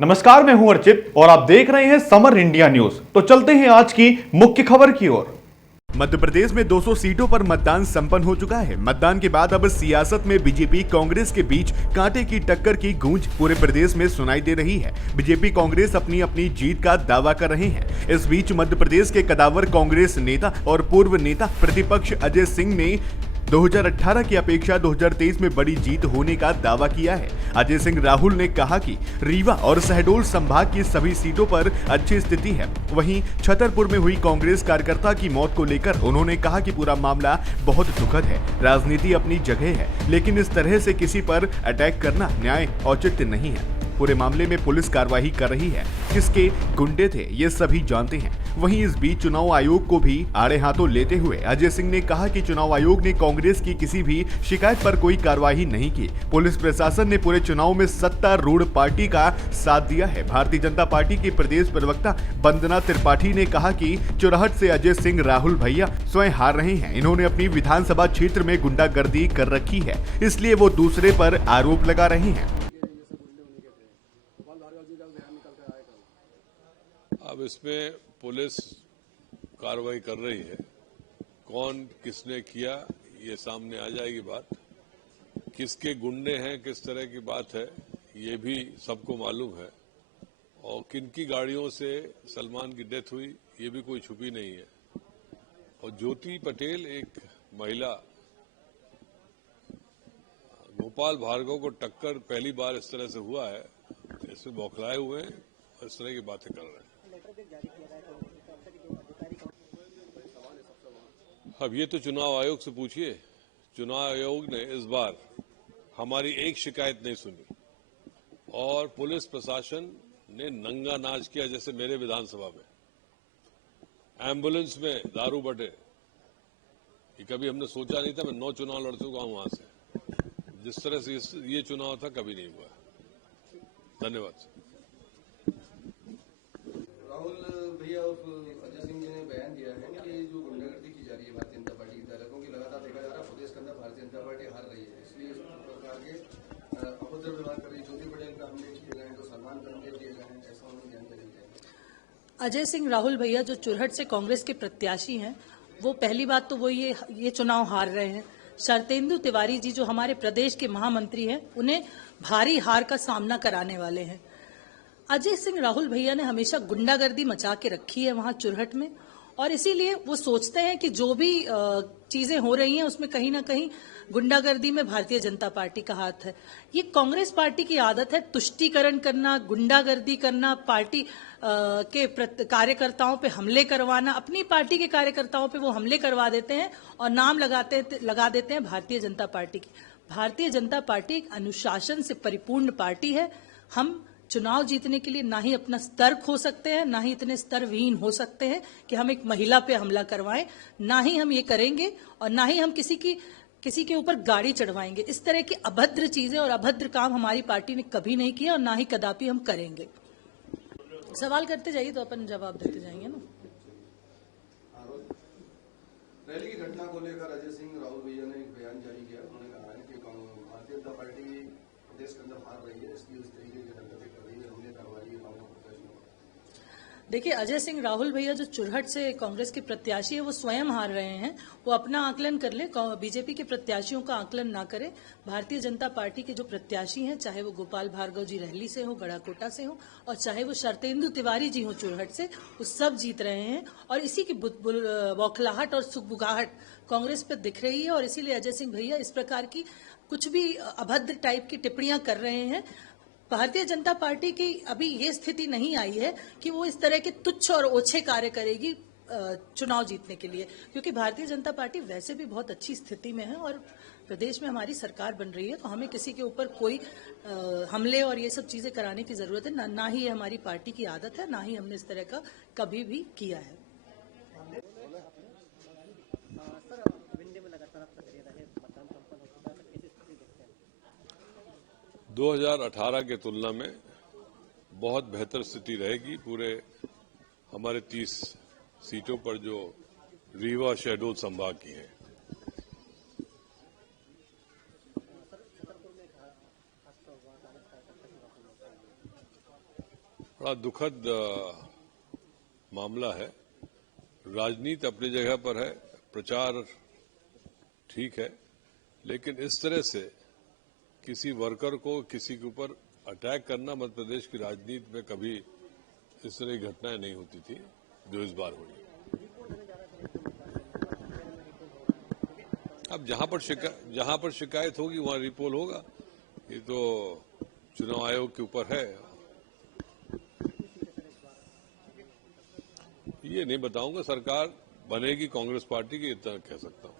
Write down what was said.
नमस्कार, मैं हूं अर्चित और आप देख रहे हैं समर इंडिया न्यूज। तो चलते हैं आज की मुख्य खबर की ओर। मध्य प्रदेश में 200 सीटों पर मतदान संपन्न हो चुका है। मतदान के बाद अब सियासत में बीजेपी कांग्रेस के बीच कांटे की टक्कर की गूंज पूरे प्रदेश में सुनाई दे रही है। बीजेपी कांग्रेस अपनी अपनी जीत का दावा कर रहे हैं। इस बीच मध्य प्रदेश के कदावर कांग्रेस नेता और पूर्व नेता प्रतिपक्ष अजय सिंह ने 2018 की अपेक्षा 2023 में बड़ी जीत होने का दावा किया है। अजय सिंह राहुल ने कहा कि रीवा और शहडोल संभाग की सभी सीटों पर अच्छी स्थिति है। वहीं छतरपुर में हुई कांग्रेस कार्यकर्ता की मौत को लेकर उन्होंने कहा कि पूरा मामला बहुत दुखद है। राजनीति अपनी जगह है, लेकिन इस तरह से किसी पर अटैक करना न्याय औचित्य नहीं है। पूरे मामले में पुलिस कार्रवाई कर रही है। किसके गुंडे थे ये सभी जानते हैं। वहीं इस बीच चुनाव आयोग को भी आड़े हाथों लेते हुए अजय सिंह ने कहा कि चुनाव आयोग ने कांग्रेस की किसी भी शिकायत पर कोई कार्रवाई नहीं की। पुलिस प्रशासन ने पूरे चुनाव में सत्तारूढ़ पार्टी का साथ दिया है। भारतीय जनता पार्टी के प्रदेश प्रवक्ता वंदना त्रिपाठी ने कहा कि चुरहट से अजय सिंह राहुल भैया स्वयं हार रहे हैं। इन्होंने अपनी विधानसभा क्षेत्र में गुंडागर्दी कर रखी है, इसलिए वो दूसरे पर आरोप लगा रहे हैं। अब इसमें पुलिस कार्रवाई कर रही है। कौन किसने किया ये सामने आ जाएगी बात। किसके गुंडे हैं, किस तरह की बात है, ये भी सबको मालूम है। और किनकी गाड़ियों से सलमान की डेथ हुई ये भी कोई छुपी नहीं है। और ज्योति पटेल एक महिला, गोपाल भार्गव को टक्कर पहली बार इस तरह से हुआ है, इसमें बौखलाए हुए हैं और इस तरह की बातें कर रहे हैं। अब ये तो चुनाव आयोग से पूछिए। चुनाव आयोग ने इस बार हमारी एक शिकायत नहीं सुनी और पुलिस प्रशासन ने नंगा नाच किया। जैसे मेरे विधानसभा में एम्बुलेंस में दारू बटे, ये कभी हमने सोचा नहीं था। मैं 9 चुनाव लड़ चुका हूं वहां से। जिस तरह से ये चुनाव था कभी नहीं हुआ। धन्यवाद। राहुल भैया और अजय सिंह जी ने बयान दिया है कि जो गुंडागर्दी की जा रही है भारतीय जनता पार्टी की तरफ, क्योंकि लगातार देखा जा रहा है प्रदेश के अंदर भारतीय जनता पार्टी हार रही है, इसलिए इस प्रकार के अभद्र व्यवहार कर रही है। ज्योति पटेल का हमले किए गए हैं, तो सलमान पर हमले किए गए हैं, ऐसा उन्होंने जानकारी दी है। अजय सिंह राहुल भैया जो चुरहट से कांग्रेस के प्रत्याशी हैं, वो पहली बात तो वो ये चुनाव हार रहे हैं। शरतेंदु तिवारी जी जो हमारे प्रदेश के महामंत्री हैं, उन्हें भारी हार का सामना कराने वाले हैं। अजय सिंह राहुल भैया ने हमेशा गुंडागर्दी मचा के रखी है वहां चुरहट में, और इसीलिए वो सोचते हैं कि जो भी चीजें हो रही हैं उसमें कहीं ना कहीं गुंडागर्दी में भारतीय जनता पार्टी का हाथ है। ये कांग्रेस पार्टी की आदत है तुष्टीकरण करना, गुंडागर्दी करना, पार्टी के कार्यकर्ताओं पे हमले करवाना। अपनी पार्टी के कार्यकर्ताओं पे वो हमले करवा देते हैं और नाम लगा देते हैं भारतीय जनता पार्टी की। भारतीय जनता पार्टी एक अनुशासन से परिपूर्ण पार्टी है। हम चुनाव जीतने के लिए ना ही अपना स्तर खो सकते हैं, ना ही इतने स्तरविहीन हो सकते हैं कि हम एक महिला पे हमला करवाएं। ना ही हम ये करेंगे और ना ही हम किसी के ऊपर गाड़ी चढ़वाएंगे। इस तरह की अभद्र चीजें और अभद्र काम हमारी पार्टी ने कभी नहीं किया और ना ही कदापि हम करेंगे। सवाल करते जाइए तो अपन जवाब देते जाएंगे ना। रैली की घटना को लेकर अजय सिंह राहुल भैया ने एक बयान जारी किया। उन्होंने कहा है कि भारतीय जनता पार्टी प्रदेश के अंदर हार रही है, इसलिए इस तरीके की हरकतें कर रही है, हमले करवा रही है। देखिए, अजय सिंह राहुल भैया जो चुरहट से कांग्रेस के प्रत्याशी है वो स्वयं हार रहे हैं। वो अपना आकलन कर ले, बीजेपी के प्रत्याशियों का आकलन ना करें। भारतीय जनता पार्टी के जो प्रत्याशी हैं, चाहे वो गोपाल भार्गव जी रहली से हो, गड़ाकोटा से हो, और चाहे वो शरतेंदु तिवारी जी हो चुरहट से, वो सब जीत रहे हैं। और इसी की बौखलाहट और सुगबुगाहट कांग्रेस पे दिख रही है और इसीलिए अजय सिंह भैया इस प्रकार की कुछ भी अभद्र टाइप की टिप्पणियां कर रहे हैं। भारतीय जनता पार्टी की अभी ये स्थिति नहीं आई है कि वो इस तरह के तुच्छ और ओछे कार्य करेगी चुनाव जीतने के लिए, क्योंकि भारतीय जनता पार्टी वैसे भी बहुत अच्छी स्थिति में है और प्रदेश में हमारी सरकार बन रही है। तो हमें किसी के ऊपर कोई हमले और ये सब चीजें कराने की जरूरत है ना ही ये हमारी पार्टी की आदत है, ना ही हमने इस तरह का कभी भी किया है। 2018 के तुलना में बहुत बेहतर स्थिति रहेगी। पूरे हमारे 30 सीटों पर जो रीवा शहडोल संभाग की है। बड़ा दुखद मामला है। राजनीति अपनी जगह पर है, प्रचार ठीक है, लेकिन इस तरह से किसी वर्कर को किसी के ऊपर अटैक करना मध्य प्रदेश की राजनीति में कभी इस तरह की घटनाएं नहीं होती थी जो इस बार हुई। अब जहां पर शिकायत होगी वहां रिपोल होगा। ये तो चुनाव आयोग के ऊपर है, ये नहीं बताऊंगा। सरकार बनेगी कांग्रेस पार्टी की, इतना कह सकता हूं।